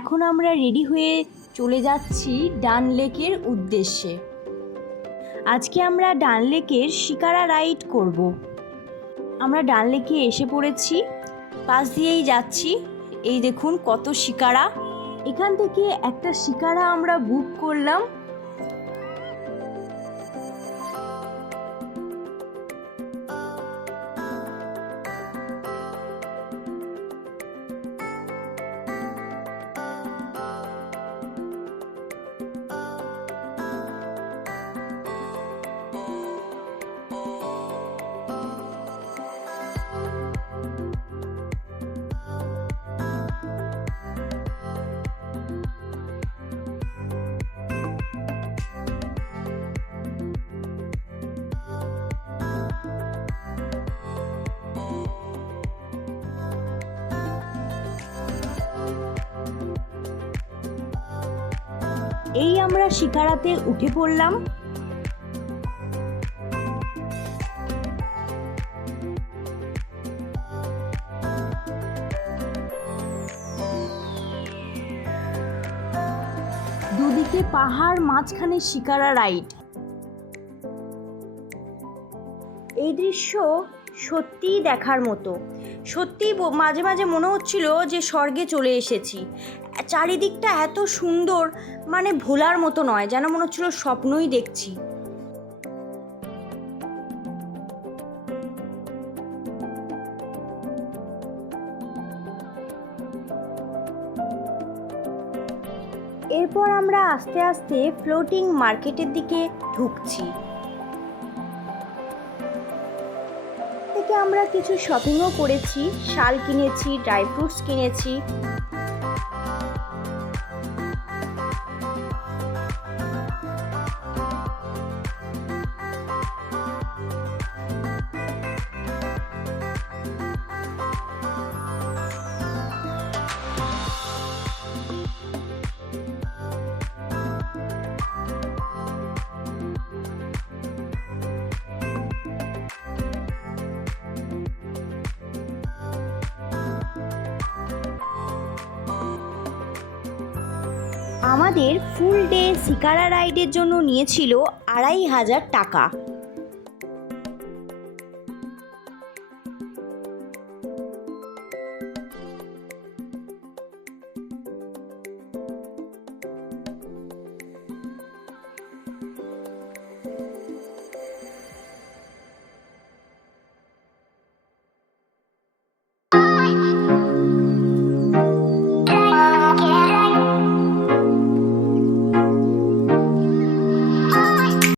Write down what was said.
এখন আমরা রেডি হয়ে চলে যাচ্ছি ডান লেকের উদ্দেশ্যে। আজকে আমরা ডান লেকের শিকারা রাইড করব। আমরা ডান লেকে এসে পড়েছি, পাশ দিয়েই যাচ্ছি। এই দেখুন কত শিকারা। এখান থেকে একটা শিকারা আমরা বুক করলাম। এই আমরা শিকারাতে উঠে পড়লাম। দুদিকে পাহাড়, মাঝখানে শিকারা রাইড। এই দৃশ্য সত্যিই দেখার মতো। সত্যি মাঝে মাঝে মনে হচ্ছিল যে স্বর্গে চলে এসেছি। চারিদিকটা এত সুন্দর, মানে ভোলার মতো নয়, যেন মনে হচ্ছিল স্বপ্নই দেখছি। এরপর আমরা আস্তে আস্তে ফ্লোটিং মার্কেটের দিকে ঢুকছি। থেকে আমরা কিছু শপিংও করেছি, শাল কিনেছি, ড্রাই ফ্রুটস কিনেছি। আমাদের ফুল ডে শিকারা রাইডের জন্য নিয়েছিল 2500 টাকা।